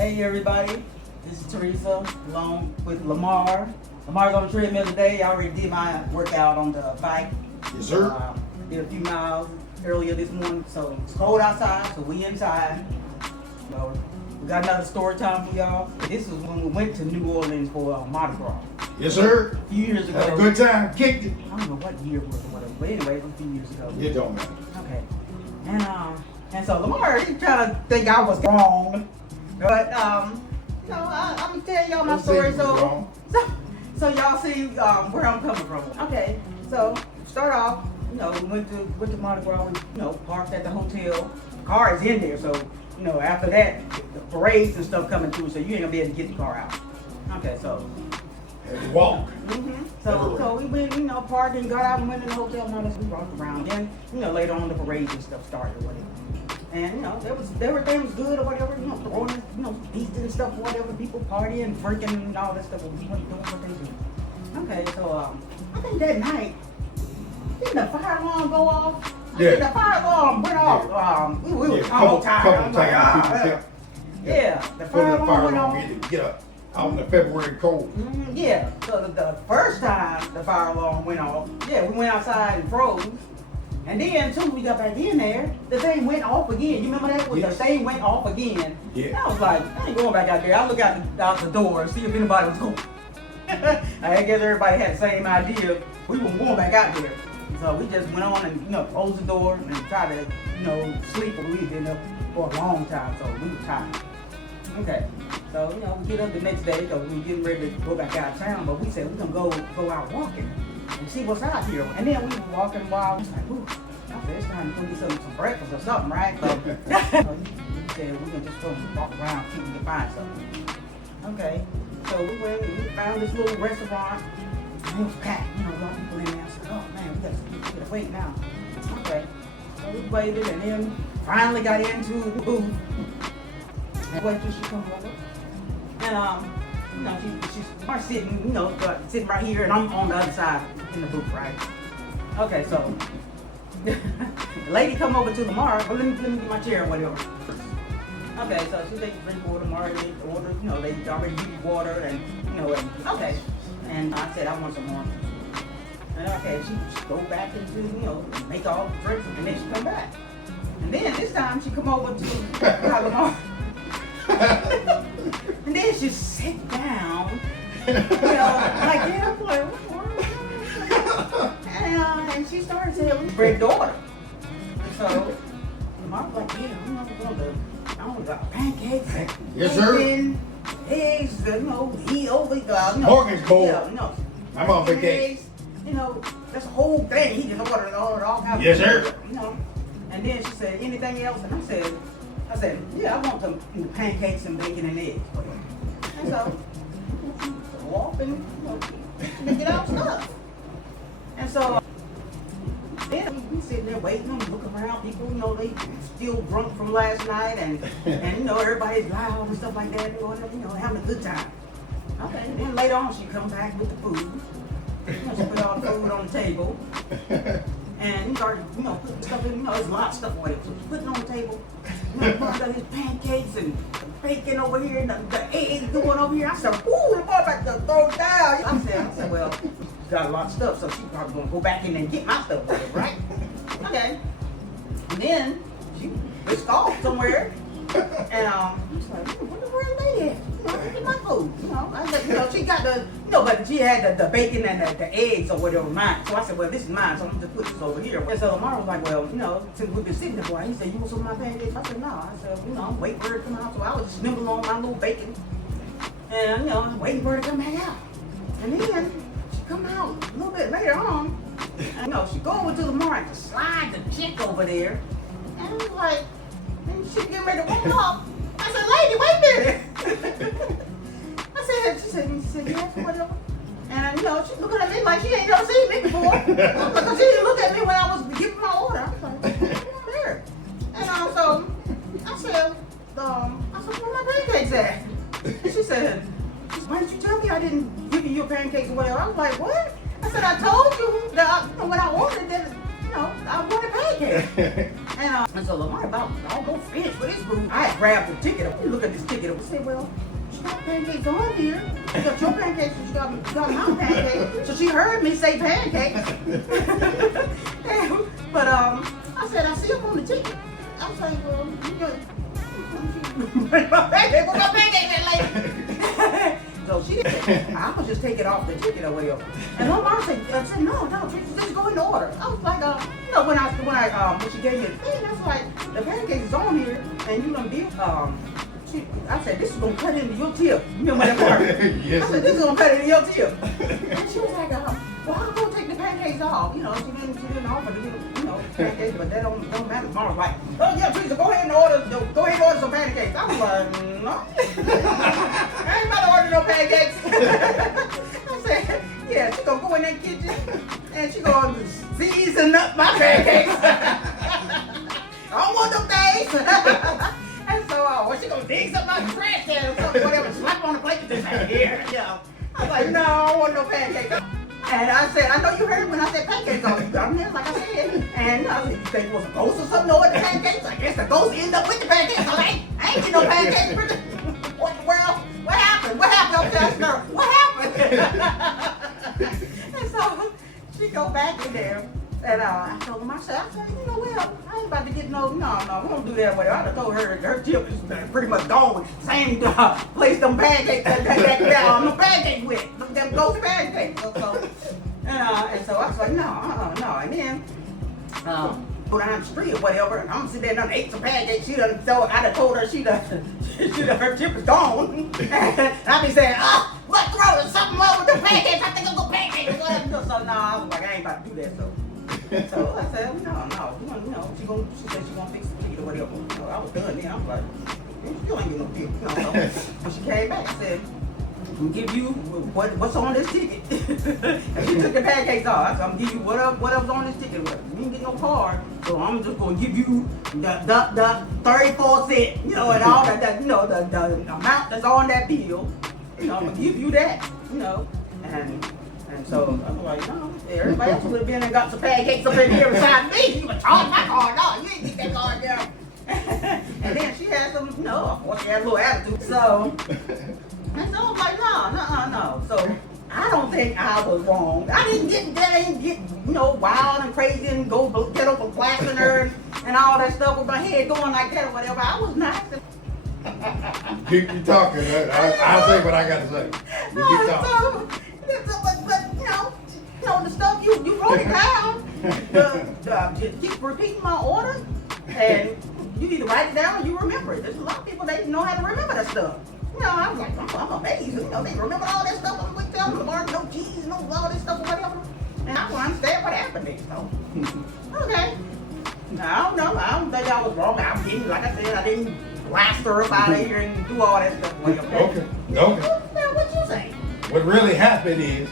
Hey everybody, this is Teresa along with Lamar. Lamar's on the treadmill today. I already did my workout on the bike. Yes, sir. Did a few miles earlier this morning, so it's cold outside, so we inside. So we got another story time for y'all. This was when we went to New Orleans for Mardi Gras. Yes, sir. A few years ago. Had a good time. Kicked it. I don't know what year it was or whatever, but anyway, it was a few years ago. It don't matter. Okay. And so Lamar, he trying to think I was wrong. But I'm gonna tell y'all my story so y'all see where I'm coming from. Okay, so start off, we went to Mardi Gras, we, parked at the hotel. The car is in there, so after that, the parades and stuff coming through, so you ain't gonna be able to get the car out. Okay, so had to walk. So we went, parked and got out and went in the hotel and all this. We walked around. Then, later on the parades and stuff started or whatever. And everything was good or whatever, throwing, beats and stuff, whatever, people partying, drinking and all that stuff. We went doing what they do. Okay, so I think that night, didn't the fire alarm go off? Yeah. The fire alarm went off. We were all tired. Yeah, the fire alarm went off. To get up out in the February cold. Yeah, so the first time the fire alarm went off, we went outside and froze. And then, too, we got back in there, the thing went off again. You remember that? Yes. The thing went off again. Yeah. I was like, I ain't going back out there. I look out the door and see if anybody was going. I guess everybody had the same idea. We weren't going back out there. So we just went on and, closed the door and tried to, sleep. But we had been up for a long time, so we were tired. Okay. So, we get up the next day because we were getting ready to go back out of town. But we said, we're going to go out walking and see what's out here. And then we were walking while we was like, ooh, I said, it's time to go get some breakfast or something, right? So he said, we're going to just go walk around, see if we can find something. Okay, so we went and we found this little restaurant. And it was packed, a lot of people in there. I said, oh man, we gotta wait now. Okay, so we waited and then finally got into the booth. And wait till she comes over. And she's sitting, sitting right here, and I'm on the other side in the booth, right? Okay, so the lady come over to Lamar. Well, let me get my chair or whatever. Okay, so she takes a drink water, Marty order, they already give you water and okay. And I said I want some more. And okay, she go back into make all the drinks and then she come back. And then this time she come over to Lamar. And then she sit down, like that. I'm like, and she started saying, break the order. So I was like, I want the pancakes. Yes, sir. Eggs, he over, Morgan's bowl. Yeah, I'm on vacation. Eggs, that's the whole thing. He just ordered all kinds yes, of sir. And then she said, anything else? And I said, yeah, I want some pancakes and bacon and eggs. And so, go off and, get out stuff. And so, then we sitting there waiting and look around. People, they still drunk from last night and everybody's loud and stuff like that. Having a good time. Okay, and then later on she comes back with the food. She put all the food on the table. And he started, putting stuff in, there's a lot of stuff on it. So he's putting it on the table. Got his pancakes and bacon over here and the eggs going over here. I said, ooh, the boy about to throw it down. I said, well, she's got a lot of stuff, so she's probably gonna go back in and get my stuff, right? Okay. And then she whisked off somewhere. And I was like, where the real lady at? Get my food. I said, she got the, but she had the bacon and the eggs or whatever mine. So I said, well, this is mine, so I'm gonna just put this over here. And so Lamar was like, well, since we've been sitting there for, he said, you want some of my pancakes? I said, no. I said, I'm waiting for her to come out. So I was just nibbling on my little bacon. And, I'm waiting for her to come back out. And then she come out a little bit later on. And, she go over to Lamar and just slide the chick over there. And I was like, and she getting ready to walk off. I said, lady, wait a minute. She said, yes, whatever. And, she looking at me like she ain't never seen me before. Because she didn't look at me when I was giving my order. I was like, what's going on there? And so I said, where my pancakes at? And she said, why didn't you tell me I didn't give you your pancakes or whatever? I was like, what? I said, I told you that when I ordered that I wanted pancakes. And so Lamar about, I'll go finish with this group. I had grabbed the ticket. We look at this ticket. We said, well, she got pancakes on here. She got your pancakes and she got my pancakes. So she heard me say pancakes. But I said, I see them on the ticket. I was like, well, you got my pancake. Where my pancakes at, lady? So she said, I was just take it off the ticket or whatever. And Lamar said, no, just go in order. I was like, when she gave me the thing, I was like, the pancakes is on here, and you done did, I said, this is gonna cut into your tip. You remember that part? Yes. I said, this is gonna cut into your tip. And she was like, well, I'm gonna take the pancakes off. She didn't offer to get, pancakes, but that don't matter. Mom was like, oh yeah, Teresa, go ahead and order some pancakes. I was like, no. I ain't about to order no pancakes. I said, yeah, she gonna go in that kitchen and she gonna season up my pancakes. I don't want them things. And so, she gonna dig something out the trash can or something, whatever, slap on the plate and just say, here, I was like, no, I don't want no pancakes. And I said, I know you heard when I said pancakes on you, like I said. And I said, you think it was a ghost or something over the pancakes? I guess the ghost ended up with the pancakes. I ain't getting no pancakes. What the world? What happened? What happened upstairs? What happened? And so she go back in there. And I told him, I said, well, I ain't about to get no, we don't do that with her. I done told her tip is pretty much gone. Same place them pancakes, them pancakes with, them ghost pancakes. And so I was like, no. And then, go down the street or whatever, and I'm sitting there and ate some pancakes. I done told her her tip is gone. And I be saying, what's wrong? There's something wrong with the pancakes. I think I'll go pancakes or whatever. So no, I was like, I ain't about to do that. So I said, no, she said she gonna fix the feet or whatever. So I was done then. I was like, you still ain't getting no deal. So when she came back, I said, I'm gonna give you what's on this ticket. And she took the pancakes off. I said, I'm gonna give you whatever's on this ticket. You didn't get no card, so I'm just gonna give you the 34 cent, and all that, the amount that's on that bill. I'm gonna give you that, And so I was like, no, everybody else would have been and got some pancakes up in here beside me. You would charge my card. No, you ain't get that card there. And then she had some, of course she had a little attitude. So, and so I was like, no. So I don't think I was wrong. I didn't get wild and crazy and go get up and blasting her and all that stuff with my head going like that or whatever. I was nice. Keep talking. I'll say what I gotta say. You keep talking. But the stuff you wrote it down. Just keep repeating my order, and you either write it down or you remember it. There's a lot of people that know how to remember that stuff. I was like, I'm amazed. They remember all that stuff. I'm with them, no cheese, no all this stuff or whatever. And I don't understand what happened there. So, okay. I don't know. I don't think I was wrong. Like I said, I didn't blast her up out of here and do all that stuff. Okay. What you say? What really happened is,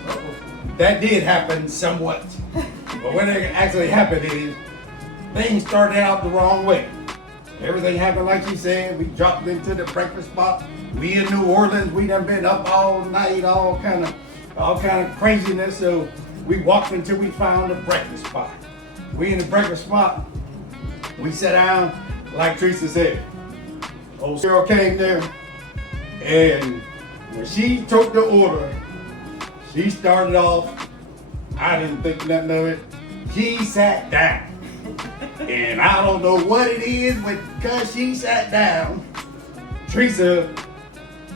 that did happen somewhat. But what actually happened is, things started out the wrong way. Everything happened like she said. We dropped into the breakfast spot. We in New Orleans. We done been up all night, all kind of craziness. So we walked until we found a breakfast spot. We in the breakfast spot. We sat down, like Teresa said. Old girl came there, and when she took the order, she started off, I didn't think nothing of it. She sat down. And I don't know what it is, but because she sat down, Teresa,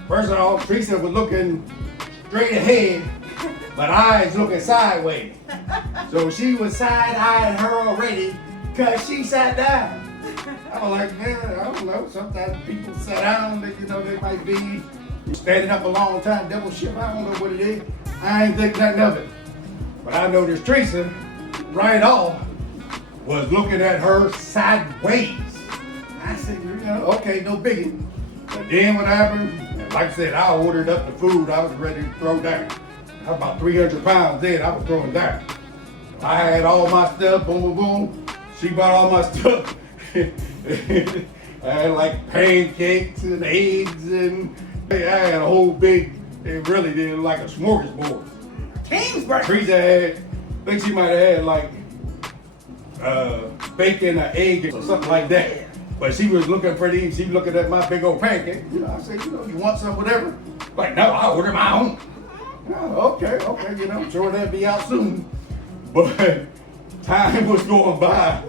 first of all, Teresa was looking straight ahead, but eyes looking sideways. So she was side-eyeing her already because she sat down. I was like, man, I don't know. Sometimes people sit down, they might be standing up a long time, double shift. I don't know what it is. I ain't think nothing of it. But I noticed Teresa, right off, was looking at her sideways. I said, okay, no biggie. But then what happened, like I said, I ordered up the food I was ready to throw down. I was about 300 pounds then, I was throwing down. I had all my stuff, boom, boom, boom. She bought all my stuff. I had like pancakes and eggs, and I had a whole big, it really did like a smorgasbord. Kingsburg. Teresa had, I think she might have had like bacon or egg or something like that. But she was looking for these. She looking at my big old pancake. You know, I said, you know, you want some, whatever? Like, no, I order my own. Oh, okay, you know, I'm sure that'll be out soon. But time was going by,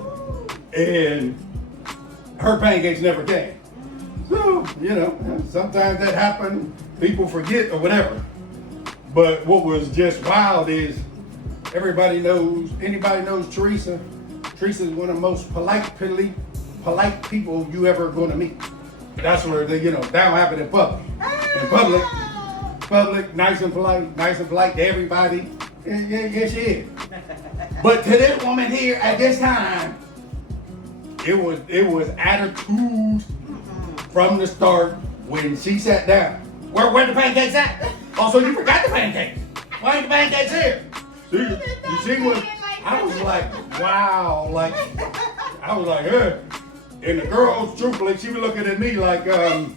and her pancakes never came. So, you know, sometimes that happens. People forget or whatever. But what was just wild is anybody knows Teresa. Teresa is one of the most polite people you ever going to meet. That's where they, you know, that don't happen in public. In public, nice and polite to everybody. Yeah, she is. But to this woman here at this time, it was attitude from the start when she sat down. Where the pancakes at? Oh, so you forgot the pancakes? Why ain't the pancakes here? You see what? I was like, wow, like I was like, huh. And the girl, truthfully, she was looking at me like, yeah,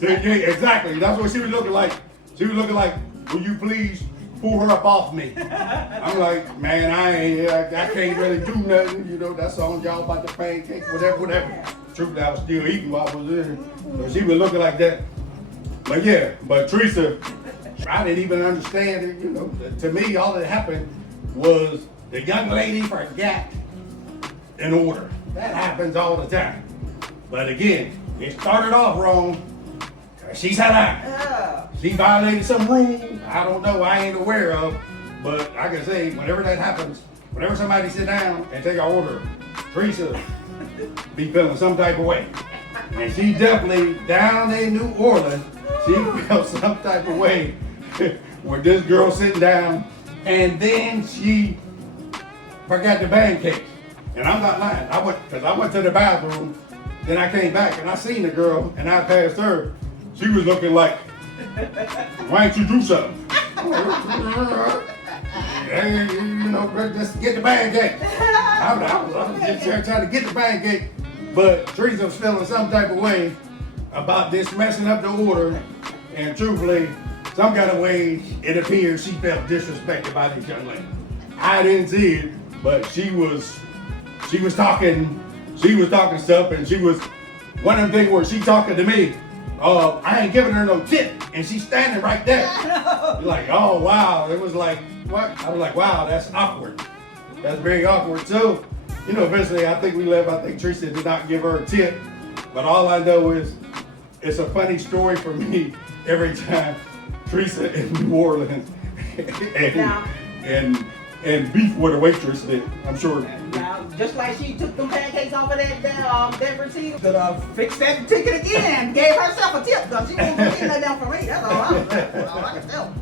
exactly. That's what she was looking like. She was looking like, will you please pull her up off me? I'm like, man, I can't really do nothing. You know, that's on y'all about the pancakes, whatever. Truthfully, I was still eating while I was there. So she was looking like that. But yeah, but Teresa, I didn't even understand it. You know, to me, all that happened was the young lady forgot an order. That happens all the time. But again, it started off wrong. She sat down. She violated some rule. I don't know. I ain't aware of. But I can say, whenever that happens, whenever somebody sit down and take an order, Teresa be feeling some type of way. And she definitely, down in New Orleans, she felt some type of way with this girl sitting down, and then she forgot the pancakes. And I'm not lying. I went to the bathroom, then I came back and I seen the girl and I passed her. She was looking like, why didn't you do something? You know, just get the pancake. I was just trying to get the pancake, but Teresa was feeling some type of way about this messing up the order, and truthfully, some kind of way it appears she felt disrespected by this young lady. I didn't see it, but she was talking stuff, and she was one of them things where she talking to me. I ain't giving her no tip, and she's standing right there. Like, oh wow, it was like, what? I was like, wow, that's awkward. That's very awkward. So, you know, eventually I think Teresa did not give her a tip, but all I know is it's a funny story for me every time Teresa in New Orleans and beef with a waitress that I'm sure. Now, just like she took them pancakes off of that receipt, could have fixed that ticket again, gave herself a tip, because she wasn't getting that down for me. That's all I can tell.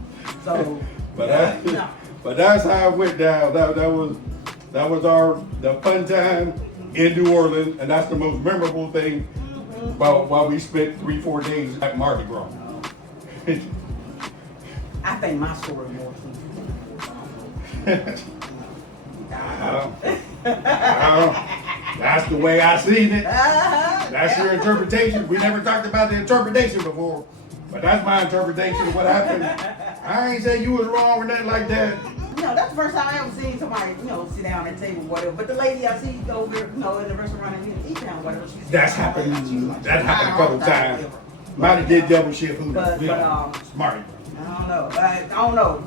So, but that's how it went down. That was the fun time in New Orleans, and that's the most memorable thing while we spent 3-4 days at Mardi Gras. I think my story more. That's the way I seen it. That's your interpretation. We never talked about the interpretation before, but that's my interpretation of what happened. I ain't say you was wrong or nothing like that. You know, that's the first time I ever seen somebody, you know, sit down at the table, whatever. But the lady I see go over, you know, in the restaurant and eat down, whatever. That's happened. That happened a couple times. Might have did double shift. Who knows? Smart. I don't know.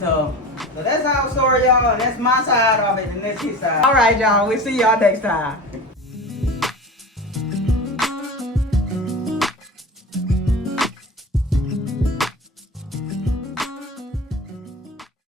So that's our story, y'all, and that's my side of it, and that's his side. All right, y'all. We'll see y'all next time.